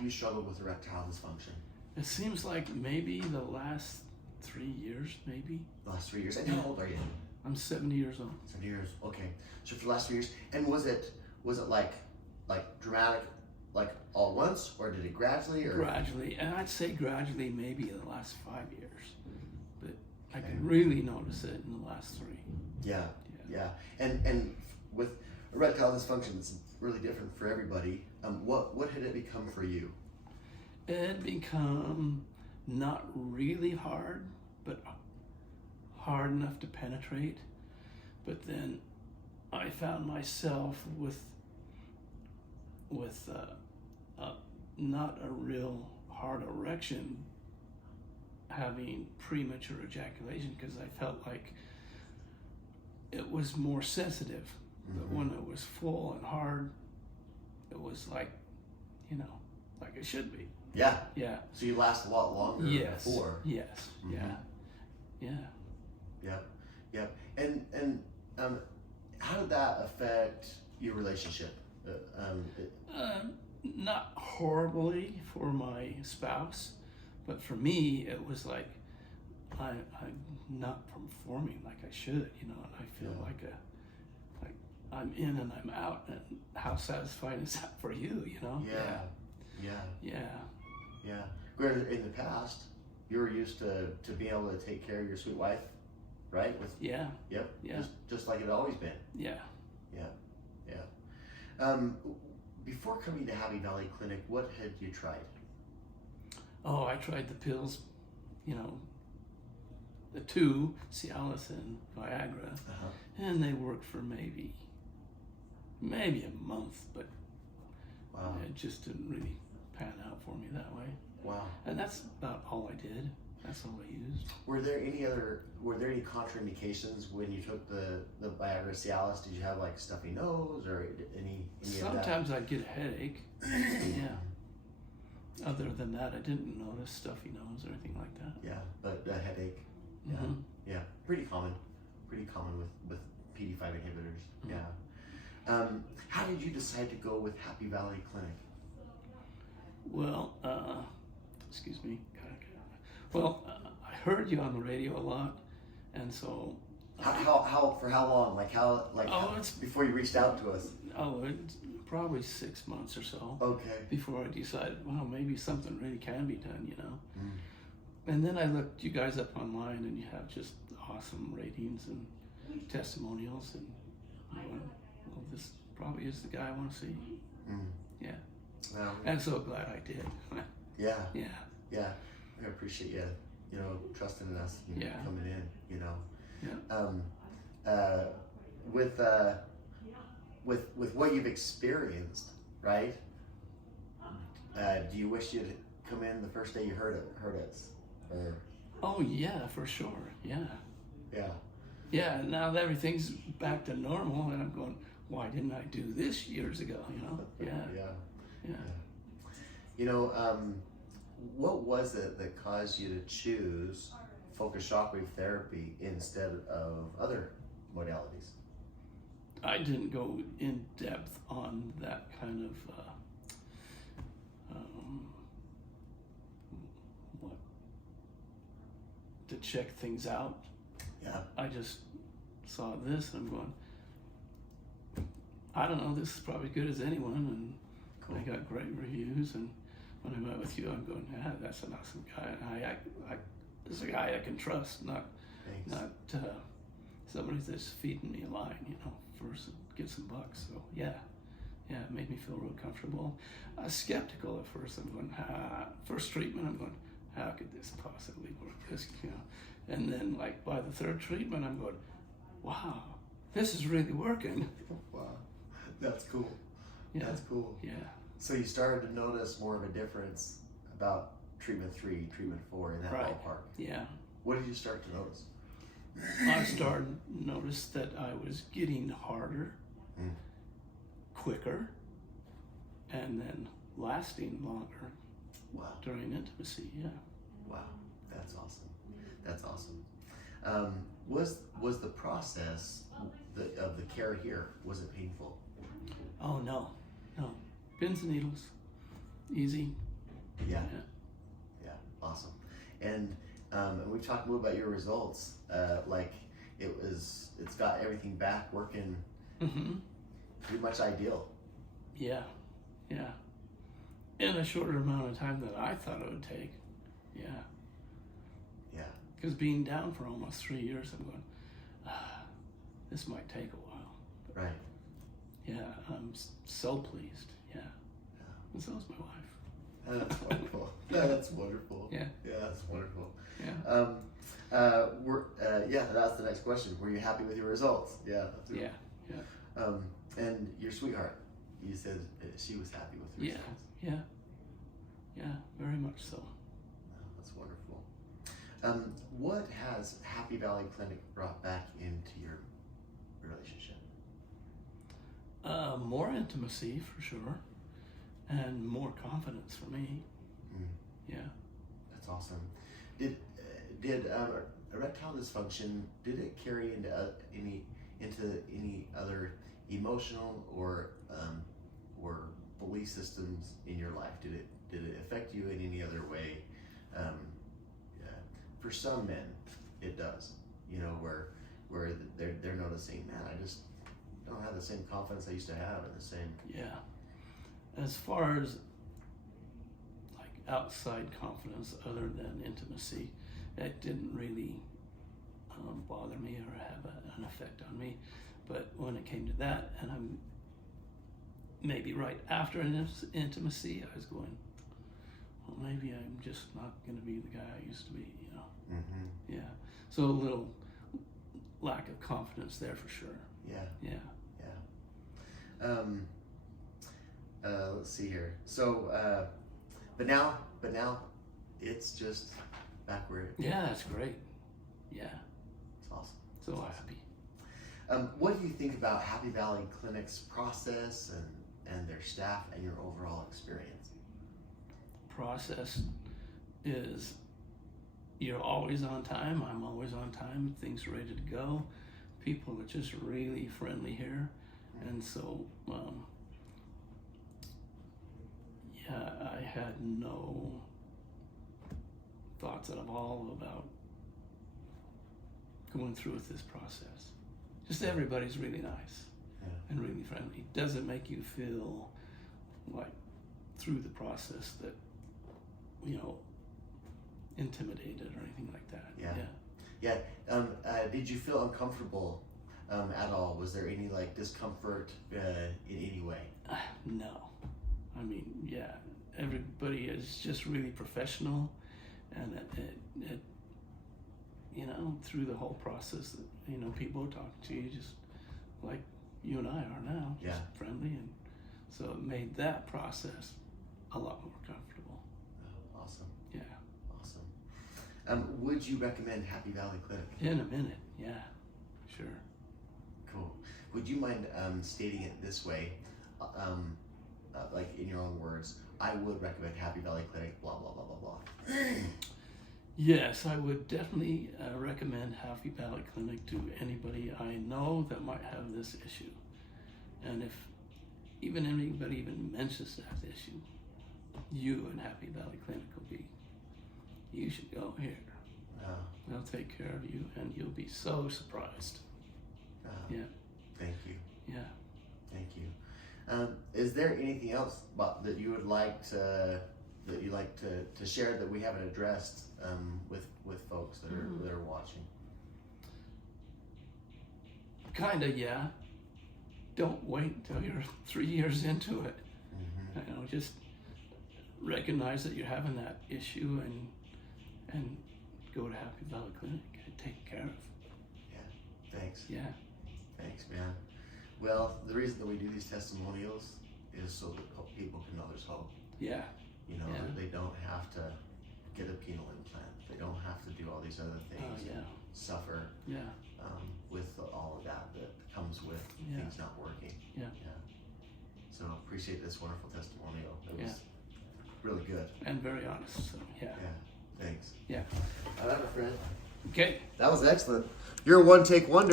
have you struggled with erectile dysfunction? It seems like maybe the last 3 years, maybe. The last 3 years. And how old are you? I'm 70 years old. 7 years. Okay. So for the last 3 years, and was it like dramatic, like all at once, or did it gradually? Or Gradually, and I'd say gradually maybe in the last 5 years, but I can really notice it in the last 3. Yeah. And with erectile dysfunction, it's really different for everybody. What had it become for you? It had become not really hard, but hard enough to penetrate. But then I found myself with not a real hard erection, having premature ejaculation, because I felt like it was more sensitive. But when it was full and hard, it was like, like it should be. Yeah. Yeah. So you last a lot longer before. Yes. Yeah. Yep. And how did that affect your relationship? Not horribly for my spouse, but for me, it was like I'm not performing like I should, and I feel like I'm in and I'm out, and how satisfying is that for you, Yeah. Where in the past, you were used to being able to take care of your sweet wife, right? Yep. Yeah. Just like it had always been. Yeah. Before coming to Happy Valley Clinic, what had you tried? Oh, I tried the pills, the 2, Cialis and Viagra, and they worked for maybe a month, but it just didn't really pan out for me that way. Wow. And that's about all I did. That's all I used. Were there any contraindications when you took the Viagra, Cialis? Did you have like stuffy nose or any Sometimes I'd get a headache. Yeah. Other than that, I didn't notice stuffy nose or anything like that. Yeah, but a headache. Yeah. Pretty common with PD5 inhibitors. Yeah. How did you decide to go with Happy Valley Clinic? Well, excuse me. Well, I heard you on the radio a lot, and so. For how long? It's before you reached out to us. Oh, it's probably 6 months or so. Okay. Before I decided, well, maybe something really can be done, And then I looked you guys up online, and you have just awesome ratings and testimonials, and I went, well, this probably is the guy I want to see. Yeah. Well, and so glad I did. Yeah. I appreciate you, trusting in us and coming in, With what you've experienced, right? Do you wish you'd come in the first day you heard us? Or? Oh yeah, for sure. Yeah. Yeah. Yeah. Now that everything's back to normal, and I'm going, why didn't I do this years ago? Yeah. What was it that caused you to choose focused shockwave therapy instead of other modalities? I didn't go in depth on that kind of to check things out. Yeah. I just saw this and I'm going, I don't know, this is probably good as anyone, and cool. I got great reviews, and when I met with you, I'm going, that's an awesome guy. This is a guy I can trust, not somebody that's feeding me a line, first to get some bucks. So yeah, it made me feel real comfortable. I was skeptical at first. I'm going, first treatment, I'm going, how could this possibly work? And then like by the 3rd treatment, I'm going, wow, this is really working. Wow, that's cool. Yeah. That's cool. Yeah. So you started to notice more of a difference about treatment 3, treatment 4 in that ballpark. Yeah. What did you start to notice? I started to notice that I was getting harder, quicker, and then lasting longer. Wow. During intimacy, yeah. Wow, that's awesome. That's awesome. Was the process of the care here, was it painful? Oh no. Pins and needles, easy. Yeah. Yeah. Awesome. And we've talked a little about your results. Like it's got everything back working pretty much ideal. Yeah. Yeah. In a shorter amount of time than I thought it would take. Yeah. Yeah. Because being down for almost 3 years, I'm going, this might take a while. Right. Yeah, I'm so pleased. Yeah. And so is my wife. That's wonderful. That's wonderful. Yeah. Yeah, that's wonderful. Yeah. That's the next question. Were you happy with your results? Yeah. Yeah. Yeah. And your sweetheart, you said she was happy with your results. Yeah. Yeah, very much so. Oh, that's wonderful. What has Happy Valley Clinic brought back into your relationship? More intimacy for sure, and more confidence for me. Yeah. That's awesome. Did erectile dysfunction, did it carry into any other emotional or belief systems in your life? Did it affect you in any other way? For some men, it does. You know, where they're noticing, man, I just don't have the same confidence I used to have, and the same. Yeah. As far as like outside confidence, other than intimacy, that didn't really bother me or have an effect on me. But when it came to that, and I'm maybe right after an intimacy, I was going, well, maybe I'm just not going to be the guy I used to be, you know. Mm-hmm. Yeah. So a little lack of confidence there for sure. Yeah. Yeah. Let's see here. So, but now it's just back where it. Yeah, that's great. Yeah. It's awesome. So It's awesome. happy. What do you think about Happy Valley Clinic's process and their staff and your overall experience? Process is you're always on time. I'm always on time. Things are ready to go. People are just really friendly here. And so, I had no thoughts at all about going through with this process. Just everybody's really nice and really friendly. Doesn't make you feel like through the process that, you know, intimidated or anything like that. Yeah. Did you feel uncomfortable at all? Was there any like discomfort in any way? No. I mean, yeah, everybody is just really professional, and it you know, through the whole process, you know, people are talking to you just like you and I are now, just friendly, and so it made that process a lot more comfortable. Oh, awesome. Yeah. Awesome. Would you recommend Happy Valley Clinic? In a minute, yeah, sure. Cool. Would you mind stating it this way, like in your own words? I would recommend Happy Valley Clinic, blah, blah, blah, blah, blah. Yes, I would definitely recommend Happy Valley Clinic to anybody I know that might have this issue. And if even anybody even mentions that issue, you and Happy Valley Clinic will be, you should go here. They'll take care of you and you'll be so surprised. Yeah. Thank you. Yeah. Thank you. Is there anything else that you would like to share that we haven't addressed with folks that are watching? Kinda, yeah. Don't wait until you're 3 years into it. You know, just recognize that you're having that issue and go to Happy Valley Clinic and take it care of. Yeah. Thanks. Yeah. Thanks, man. Well, the reason that we do these testimonials is so that people can know there's hope. Yeah. You know, that they don't have to get a penal implant. They don't have to do all these other things. Suffer. Yeah. With all of that comes with things not working. Yeah. So appreciate this wonderful testimonial. It was really good. And very honest. So yeah. Yeah. Thanks. Yeah. All right, my friend. Okay. That was excellent. You're a one-take wonder.